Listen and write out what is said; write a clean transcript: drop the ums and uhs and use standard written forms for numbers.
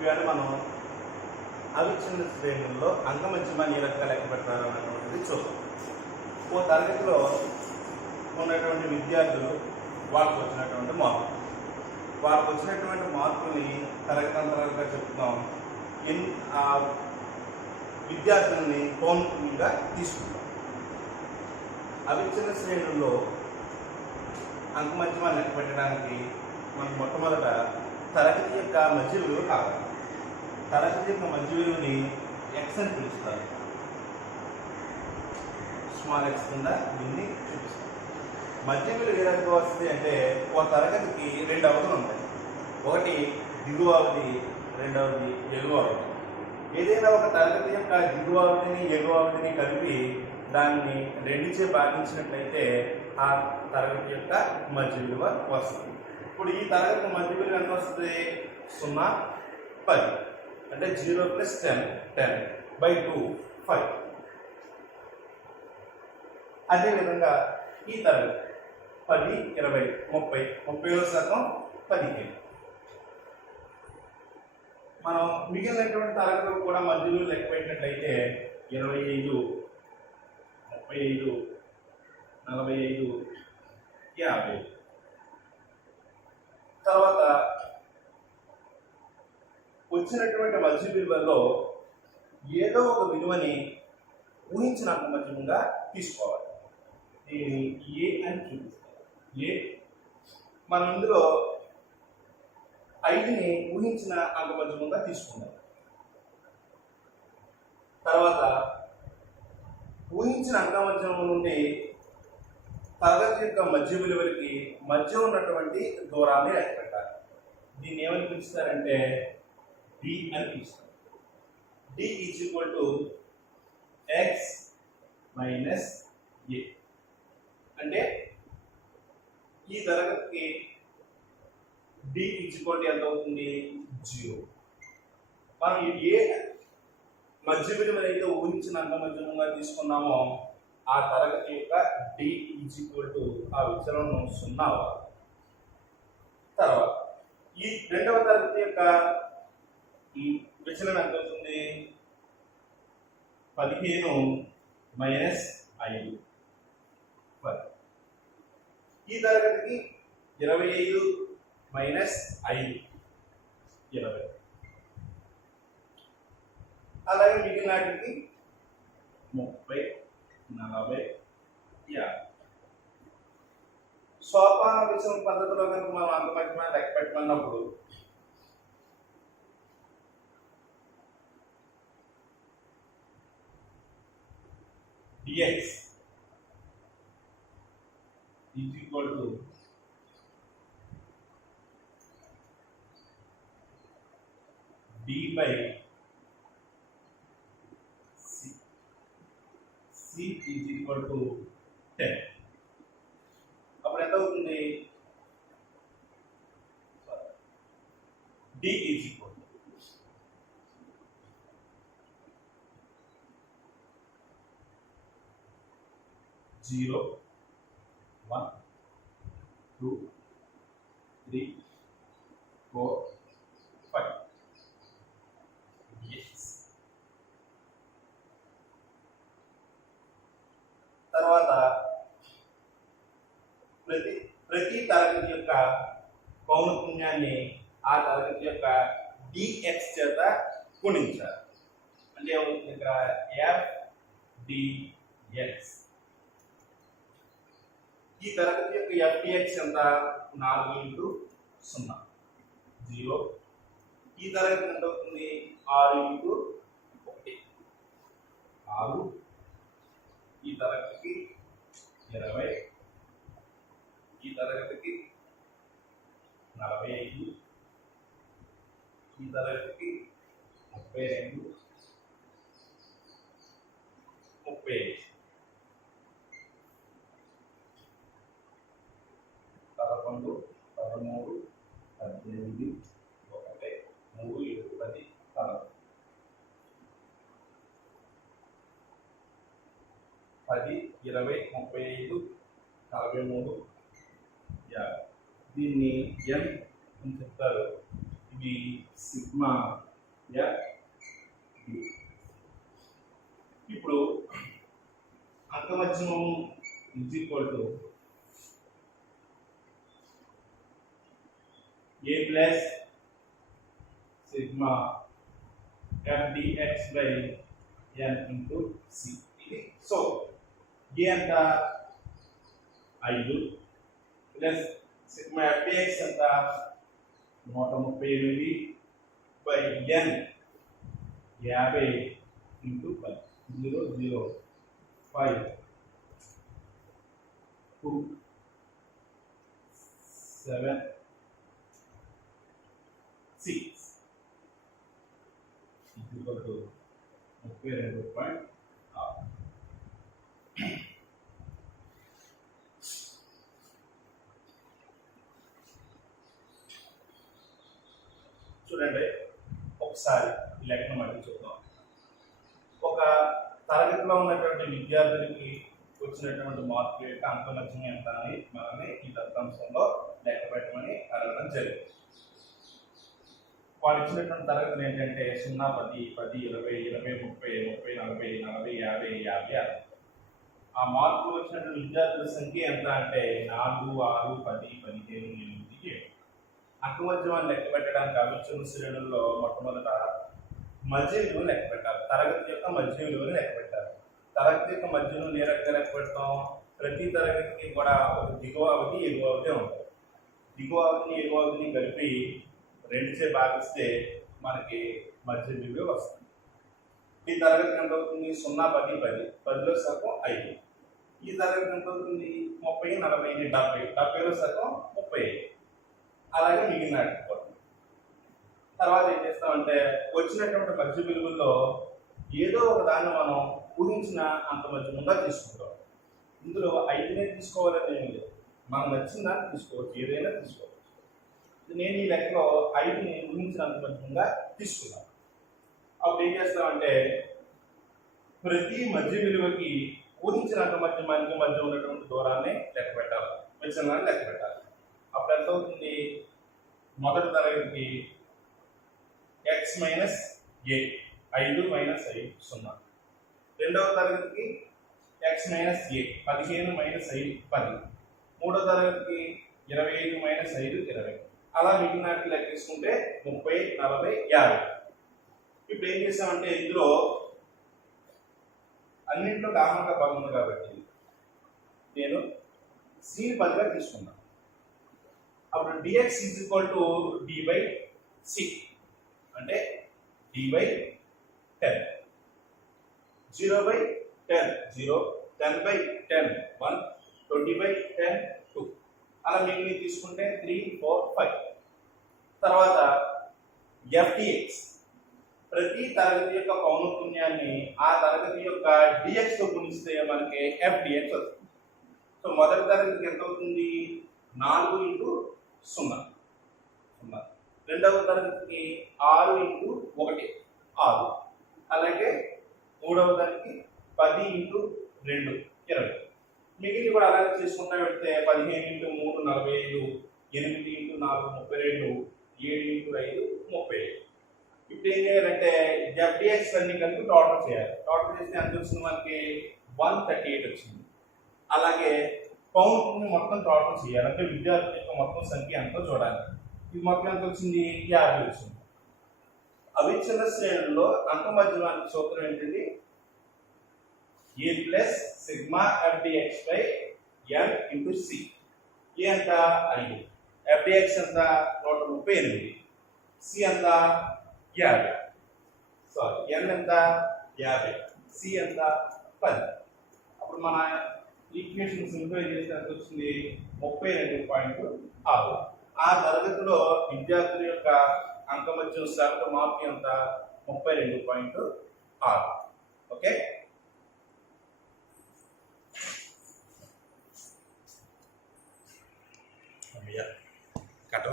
ఇవన్నీ మనం అవిచ్ఛిన్న శ్రేణుల్లో అంకమధ్యమాన్ని ఏ రకంగా లెక్క పెట్టాలన్నటువంటిది చూద్దాం. ఓ తరగతిలో ఉన్నటువంటి విద్యార్థులు వాళ్ళకు వచ్చినటువంటి మార్కుల్ని తరగతంతరాలుగా చెప్తాం. ఆ విద్యార్థులని పౌనఃపున్యంగా తీసుకుంటాం. అవిచ్ఛిన్న శ్రేణుల్లో అంకమధ్యమాన్ని లెక్క పెట్టడానికి మనకు మొట్టమొదట తరగతి యొక్క మధ్య విలువ కావాలి. తరగతి యొక్క మధ్య విలువని ఎక్స్ అని పిలుస్తారు. స్మాల్ ఎక్స్ కింద దీన్ని చూపిస్తాం. మధ్య విలువ ఏ రకంగా వస్తుంది అంటే ఒక తరగతికి రెండు అవధులు ఉంటాయి. ఒకటి దిగువ అవధి, రెండవది ఎగువ అవధి. ఏదైనా ఒక తరగతి యొక్క దిగువ అవధిని ఎగువ అవధిని కలిపి దాన్ని రెండుచే భాగించినట్లయితే ఆ తరగతి యొక్క మధ్య విలువ వస్తుంది. ఇప్పుడు ఈ తరగతి మధ్య విలువ ఎంత వస్తుంది? 0, 10 అంటే 0 + 10 10/2 5. అదేవిధంగా ఈ తరగతి 10, 20, 30 30% 15. మనం మిగిలినటువంటి తరగతులు కూడా మధ్య విలువ లెక్క పెట్టినట్లయితే 25, 35, 45, 50. తర్వాత వచ్చినటువంటి మధ్య విలువలో ఏదో ఒక విలువని ఊహించిన అంకమధ్యమంగా తీసుకోవాలి. దీన్ని ఏ అని చూపిస్తాం. ఏ మనం ఇందులో 5ని ఊహించిన అంకమధ్యమంగా తీసుకున్నాం. తర్వాత ఊహించిన అంకమధ్యమం నుండి తరగతి యొక్క మధ్య విలువలకి మధ్య ఉన్నటువంటి దూరాన్ని లెక్క పెట్టాలి. దీన్ని ఏమని పిలుస్తారంటే డి అని పిలుస్తారు. D = x - a. అంటే ఈ తరగతికి డి ఎంత అవుతుంది? 0. మనం ఏ మధ్య విలువనైతే ఊహించిన అంకమధ్యమంగా తీసుకున్నామో ఆ తరగతి యొక్క డి ఆ విచలనం 0 అవ్వాలి. తర్వాత ఈ రెండవ తరగతి యొక్క ఈ విచలనం ఎంత అవుతుంది? 15 - 5 10. ఈ తరగతికి 25 - 5 20. అలాగే మిగిలినటికి 30, 40, 50. సోపాన విషయం పద్ధతిలో కనుక మనం అంకమధ్యమాన్ని లెక్క పెట్టమన్నప్పుడు dx = d/c. c = 10. అప్పుడు ఎంత అవుతుంది? d = 0, 1, 2, 3, 4, 5. తర్వాత ప్రతి తరగతి యొక్క పౌనఃపున్యాన్ని ఆ తరగతి యొక్క dx చేత గుణించాలి. అంటే ఇక్కడ f dx. ఈ తరగతి యొక్క f dx ఎంత? 4 × 0 0. ఈ తరగతి ఎంత అవుతుంది? 6 × 1 6. ఈ తరగతికి 20. ఈ తరగతికి 45. ఈ తరగతికి 32, 35. 11, 13, 18, 1, 3, 7, 10, 10, 20, 35, 43, 50. దీన్ని n అని చెప్తారు. ఇది సిగ్మా ఇప్పుడు అంకమత్యము is equal to a plus sigma fdx by n into c. ఇది సో a అంత 5 ప్లస్ సిగ్మా fdx అంత 138 by n 50 into 10 0 0 5 2 7 6 equal to 32.6. చూడండి ఒకసారి ఈ లెక్కను మళ్ళీ చూద్దాం. ఒక తరగతిలో ఉన్నటువంటి విద్యార్థులకి వచ్చినటువంటి మార్కుల యొక్క అంకమత్యం ఎంత అని మనల్ని ఈ దత్తాంశంలో లెక్క పెట్టమని అడగడం జరిగింది. వాళ్ళు ఇచ్చినటువంటి తరగతులు ఏంటంటే 0, 10, 10, 20, 20, 30, 30, 40, 40, 50, 50. ఆ మార్కులు వచ్చినటువంటి విద్యార్థుల సంఖ్య ఎంత అంటే 4, 6, 10, 15, 8, 7. అంకమత్యాన్ని లెక్క పెట్టడానికి అవిచ్ఛిన్న శ్రేణుల్లో మొట్టమొదట మధ్య విలువలు లెక్క పెట్టాలి. తరగతి యొక్క మధ్య విలువలు లెక్క పెట్టాలి. తరగతి యొక్క మధ్య విలువలు ఏ రకంగా లెక్క పెడతాం? ప్రతి తరగతికి కూడా ఒక దిగువ అవధి ఎగువ అవధి ఉంటుంది. దిగువ అవధిని ఎగువ అవధిని కలిపి 2చే భాగిస్తే మనకి మధ్య విలువ వస్తుంది. ఈ తరగతి ఎంత అవుతుంది? 0, 10, 10, 10లో సగం 5. ఈ తరగతి ఎంత అవుతుంది? 30, 40, 70, 70లో సగం 35. అలాగే మిగిలిన తర్వాత ఏం చేస్తామంటే వచ్చినటువంటి మధ్య విలువల్లో ఏదో ఒక దాన్ని మనం ఊహించిన అంత మధ్యముగా తీసుకుంటాం. ఇందులో 5నే తీసుకోవాలని ఏమి లేదు, మనకు నచ్చిన దాన్ని తీసుకోవచ్చు, ఏదైనా తీసుకోవచ్చు. నేను ఈ లెక్కలో 5ని ఊహించినంత మధ్యంగా తీసుకున్నాను. అప్పుడు ఏం చేస్తామంటే ప్రతి మధ్య విలువకి ఊహించినంత మధ్యమానికి మధ్య ఉన్నటువంటి దూరాన్ని లెక్క పెట్టాలి, విచలనాన్ని లెక్క పెట్టాలి. అప్పుడు ఎంత అవుతుంది? మొదటి తరగతికి x మైనస్ a 5 మైనస్ 5 0. రెండవ తరగతికి x మైనస్ a 15 మైనస్ 5 10. మూడవ తరగతికి 25 మైనస్ 5 20. అలా మిగిలినట్టు లెక్కించుకుంటే 30, 40, 50. ఇప్పుడు ఏం చేసామంటే ఇందులో అన్నింటిలో కామన్గా బాగుంది కాబట్టి నేను c 10గా తీసుకున్నాను. అప్పుడు dx is equal to d by c అంటే d by 10. 0 by 10 0, 10 by 10 1, 20 by 10 2. అలా మిగిలిన తీసుకుంటే 3, 4, 5. తర్వాత fdx ప్రతి తరగతి యొక్క పౌనఃపున్యాన్ని ఆ తరగతి యొక్క dx తో గుణిస్తే మనకి fdx వస్తుంది. సో మొదటి తరగతికి ఎంత అవుతుంది? 4 ఇంటూ 0 0. రెండవ తరగతికి 6 ఇంటూ 1 6. అలాగే మూడవ తరగతికి 10 ఇంటూ 2 20. మిగిలిన కూడా అలాగే చేసుకుంటా పెడితే 15 ఇంటూ 3 45, 8 ఇంటూ 4 32, 7 ఇంటూ 5 35. ఇప్పుడు ఏం చేయాలంటే fdx అన్ని కలిపి టోటల్ చేయాలి. టోటల్ చేస్తే ఎంత వచ్చింది? మనకి 138 వచ్చింది. అలాగే పౌనఃపున్యం మొత్తం టోటల్ చేయాలి, అంటే విద్యార్థుల యొక్క మొత్తం సంఖ్య ఎంతో చూడాలి. ఇది మొత్తం ఎంత వచ్చింది? 50 వచ్చింది. అవిచ్ఛిన్న శ్రేణుల్లో అంకమధ్యమానికి సూత్రం ఏంటండి? a plus sigma fdx by n into c. A అంత 5, fdx అంత 138, సి అంత 50, సారీ n ఎంత 50, సి ఎంత 10. అప్పుడు మన ఈక్వేషన్ సింప్లిఫై చేస్తే ఎంత వచ్చింది? 32.6. ఆ తరగతిలో విద్యార్థుల యొక్క అంకమత్యం శాతం మార్పు ఎంత? 32.6. ఓకే.